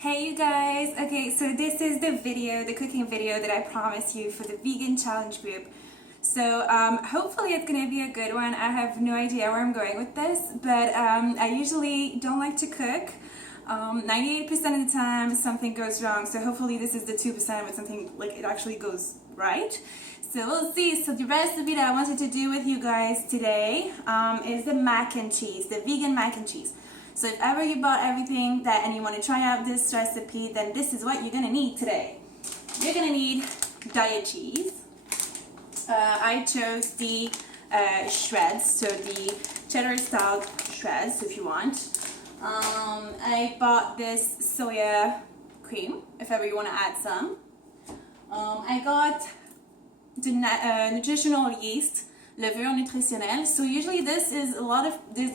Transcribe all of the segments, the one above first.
Hey you guys, okay, so this is the video, the cooking video that I promised you for the vegan challenge group. So hopefully it's gonna be a good one. I have no idea where I'm going with this, but I usually don't like to cook. 98% of the time something goes wrong, so hopefully this is the 2% with something like it actually goes right. So we'll see. So the recipe that I wanted to do with you guys today is the mac and cheese, the vegan mac and cheese. So if ever you bought everything that and you want to try out this recipe, then this is what you're gonna need today. You're gonna need diet cheese. I chose the shreds, so the Cheddar Style Shreds if you want. I bought this soya cream if ever you want to add some. I got the nutritional yeast, levure nutritionnel. So usually this is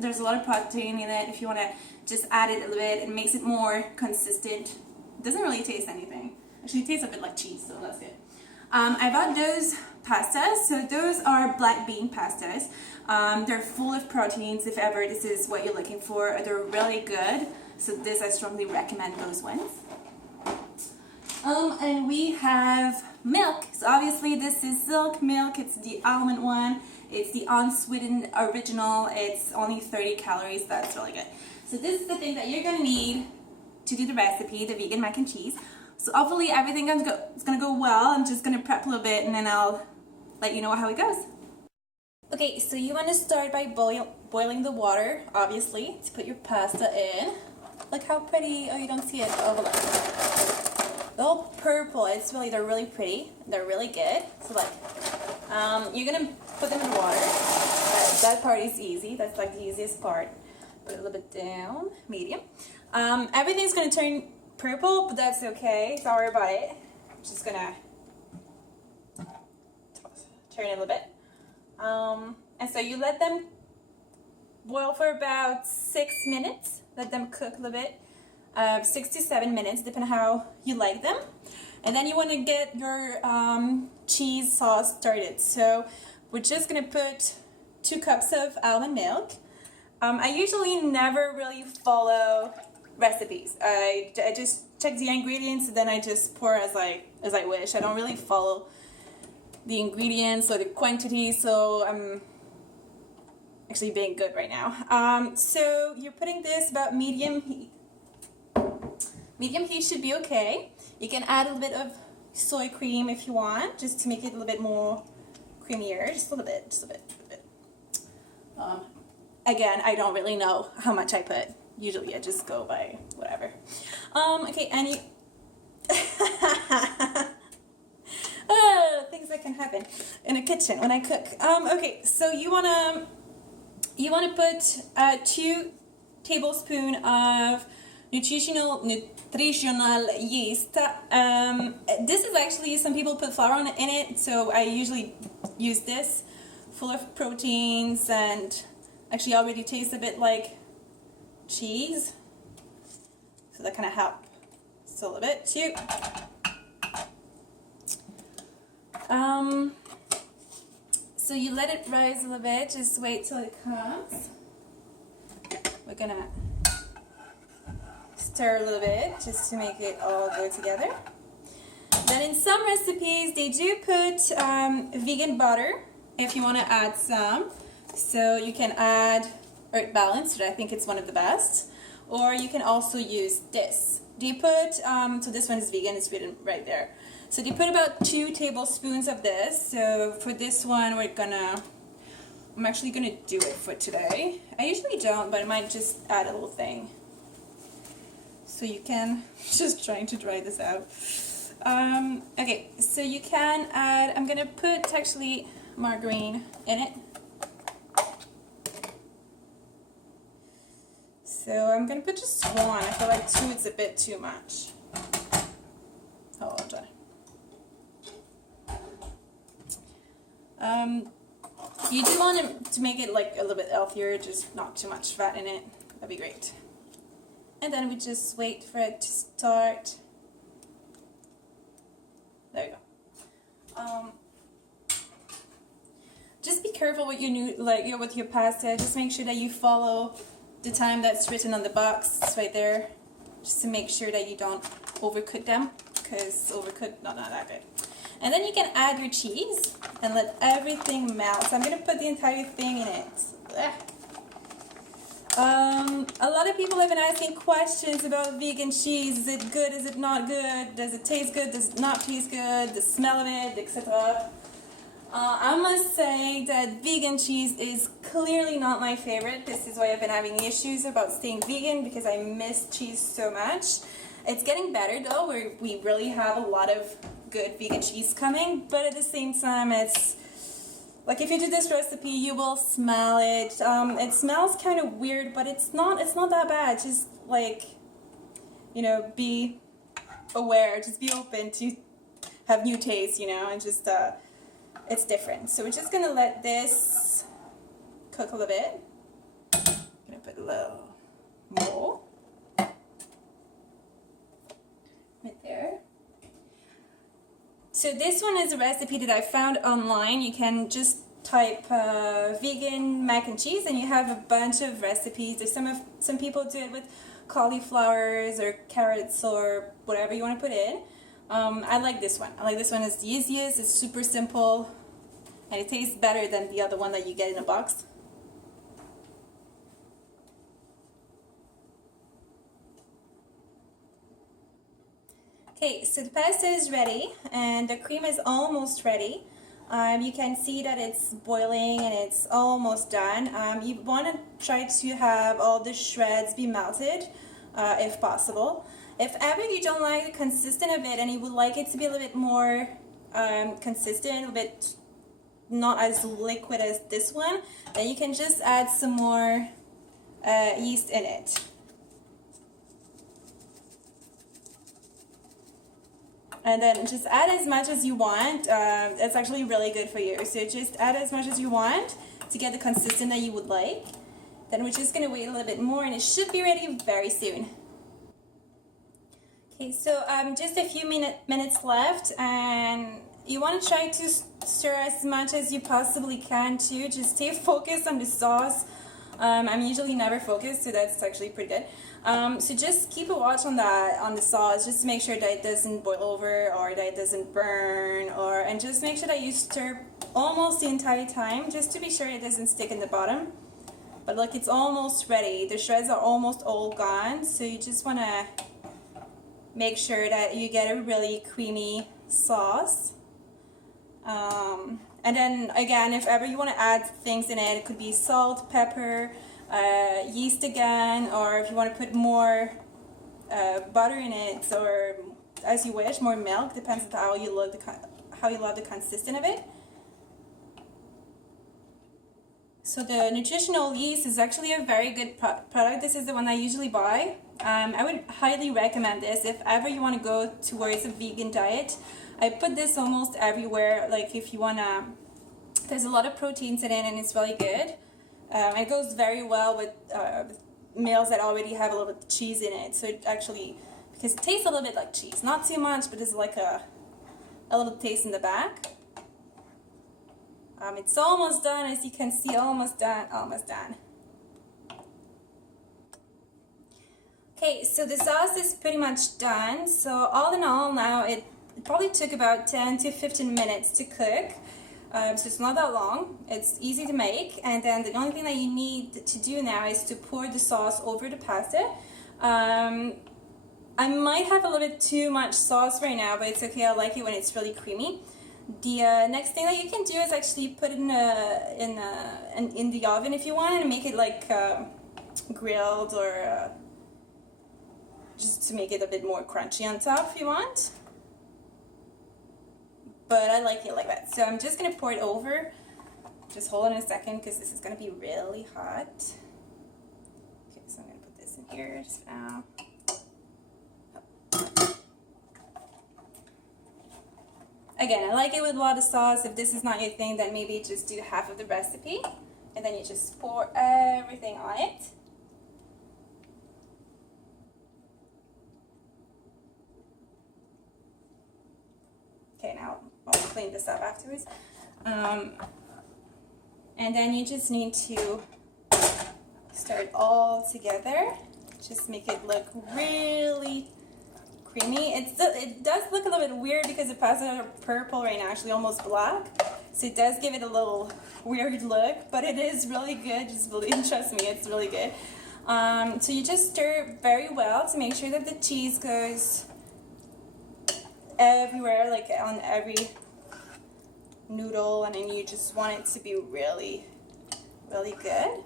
there's a lot of protein in it. If you want to just add it a little bit, it makes it more consistent. It doesn't really taste anything. Actually, it tastes a bit like cheese, so that's good. I bought those pastas. So those are black bean pastas. They're full of proteins. If ever this is what you're looking for, they're really good. So I strongly recommend those ones. And we have milk. So obviously this is silk milk. It's the almond one. It's the unsweetened original. It's only 30 calories. That's really good. So this is the thing that you're gonna need to do the recipe, the vegan mac and cheese. So hopefully everything is gonna go well. I'm just gonna prep a little bit and then I'll let you know how it goes. Okay, so you want to start by boiling the water, obviously, to put your pasta in. Look how pretty. Oh, you don't see it. Oh, hold on. They're all purple. They're really pretty. They're really good. So you're gonna put them in the water. That part is easy. That's like the easiest part. Put it a little bit down, medium. Everything's gonna turn purple, but that's okay. Don't worry about it. I'm just gonna turn it a little bit. And so you let them boil for about 6 minutes. Let them cook a little bit. 6 to 7 minutes, depending on how you like them. And then you want to get your cheese sauce started. So we're just going to put 2 cups of almond milk. I usually never really follow recipes. I just check the ingredients and then I just pour as I wish. I don't really follow the ingredients or the quantity, so I'm actually being good right now. So you're putting this about medium heat. Medium heat should be okay. You can add a little bit of soy cream if you want, just to make it a little bit more creamier, just a little bit. Again, I don't really know how much I put. Usually I just go by whatever. Okay, and you things that can happen in a kitchen when I cook. Okay, so you wanna put 2 tablespoons of nutritional yeast. This is actually, some people put flour in it, so I usually use this, full of proteins, and actually already tastes a bit like cheese, so that kind of helps a little bit too. So you let it rise a little bit, just wait till it comes. We're gonna stir a little bit just to make it all go together. Then in some recipes they do put vegan butter if you want to add some. So you can add Earth Balance, which I think it's one of the best, or you can also use this. They put, so this one is vegan, it's written right there. So they put about 2 tablespoons of this. So for this one, I'm actually gonna do it for today. I usually don't, but I might just add a little thing. So you can, just trying to dry this out. Okay, so you can add, I'm gonna put actually margarine in it. So I'm gonna put just 1. I feel like 2 is a bit too much. Hold on. You do want to make it like a little bit healthier, just not too much fat in it. That'd be great. And then we just wait for it to start. There you go. Just be careful with with your pasta. Just make sure that you follow the time that's written on the box. It's right there. just to make sure that you don't overcook them, because overcooked, not that good. And then you can add your cheese and let everything melt. So I'm going to put the entire thing in it. Ugh. A lot of people have been asking questions about vegan cheese. Is it good? Is it not good? Does it taste good? Does it not taste good? The smell of it, etc. I must say that vegan cheese is clearly not my favorite. This is why I've been having issues about staying vegan, because I miss cheese so much. It's getting better though, where we really have a lot of good vegan cheese coming, but at the same time, it's like if you do this recipe, you will smell it. It smells kind of weird, but it's not that bad. Just like, you know, be aware, just be open to have new tastes, you know, and just it's different. So we're just gonna let this cook a little bit. I'm gonna put a little more right there. So this one is a recipe that I found online. You can just type vegan mac and cheese and you have a bunch of recipes. There's some people do it with cauliflowers or carrots or whatever you want to put in. I like this one. I like this one. It's the easiest. It's super simple and it tastes better than the other one that you get in a box. Okay, so the pasta is ready and the cream is almost ready. You can see that it's boiling and it's almost done. You want to try to have all the shreds be melted if possible. If ever you don't like the consistency of it and you would like it to be a little bit more consistent, a little bit not as liquid as this one, then you can just add some more yeast in it. And then just add as much as you want. It's actually really good for you. So just add as much as you want to get the consistency that you would like. Then we're just going to wait a little bit more and it should be ready very soon. Okay, so just a few minutes left and you want to try to stir as much as you possibly can too. Just stay focused on the sauce. I'm usually never focused, so that's actually pretty good. So just keep a watch on the sauce, just to make sure that it doesn't boil over or that it doesn't burn, and just make sure that you stir almost the entire time, just to be sure it doesn't stick in the bottom. But look, it's almost ready. The shreds are almost all gone, so you just want to make sure that you get a really creamy sauce. And then again, if ever you want to add things in it, it could be salt, pepper, yeast again, or if you want to put more butter in it, or as you wish, more milk. Depends on how you love the consistency of it. So the nutritional yeast is actually a very good product. This is the one I usually buy. I would highly recommend this if ever you want to go towards a vegan diet. I put this almost everywhere, like if you wanna, there's a lot of proteins in it and it's really good. It goes very well with meals that already have a little bit of cheese in it. So it actually, because it tastes a little bit like cheese, not too much, but there's like a little taste in the back. It's almost done, as you can see, almost done. Okay, so the sauce is pretty much done. So all in all now, it probably took about 10 to 15 minutes to cook. So it's not that long. It's easy to make. And then the only thing that you need to do now is to pour the sauce over the pasta. I might have a little bit too much sauce right now, but it's okay. I like it when it's really creamy. The next thing that you can do is actually put it in the oven if you want, and make it like grilled, or just to make it a bit more crunchy on top if you want. But I like it like that. So I'm just going to pour it over. Just hold on a second because this is going to be really hot. Okay, so I'm going to put this in here just for now. Again, I like it with a lot of sauce. If this is not your thing, then maybe just do half of the recipe. And then you just pour everything on it. Okay, now I'll clean this up afterwards. And then you just need to stir it all together. just make it look really creamy. It does look a little bit weird because the pasta is purple right now, actually almost black. So it does give it a little weird look, but it is really good. Just believe, trust me, it's really good. So you just stir very well to make sure that the cheese goes everywhere, like on every noodle, and then you just want it to be really, really good.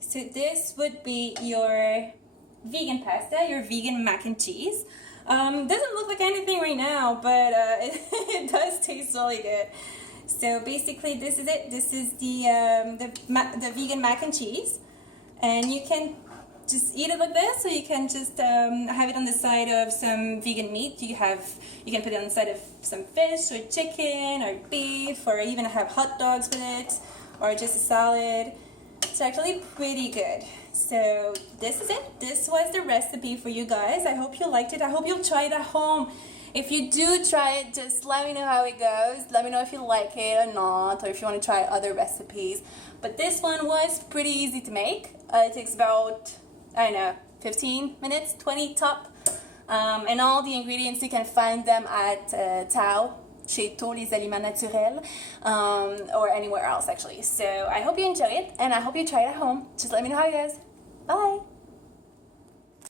So this would be your vegan pasta, your vegan mac and cheese. Doesn't look like anything right now, but it does taste really good. So basically this is it. This is the vegan mac and cheese, and you can just eat it like this, or you can just have it on the side of some vegan meat. You can put it on the side of some fish or chicken or beef, or even have hot dogs with it, or just a salad. It's actually pretty good. So this is it. This was the recipe for you guys. I hope you liked it. I hope you'll try it at home. If you do try it, just let me know how it goes. Let me know if you like it or not, or if you want to try other recipes. But this one was pretty easy to make. It takes about, I don't know, 15 minutes, 20 top. And all the ingredients, you can find them at Tao, chez tous les aliments naturels, or anywhere else actually. So I hope you enjoy it, and I hope you try it at home. Just let me know how it goes. Bye!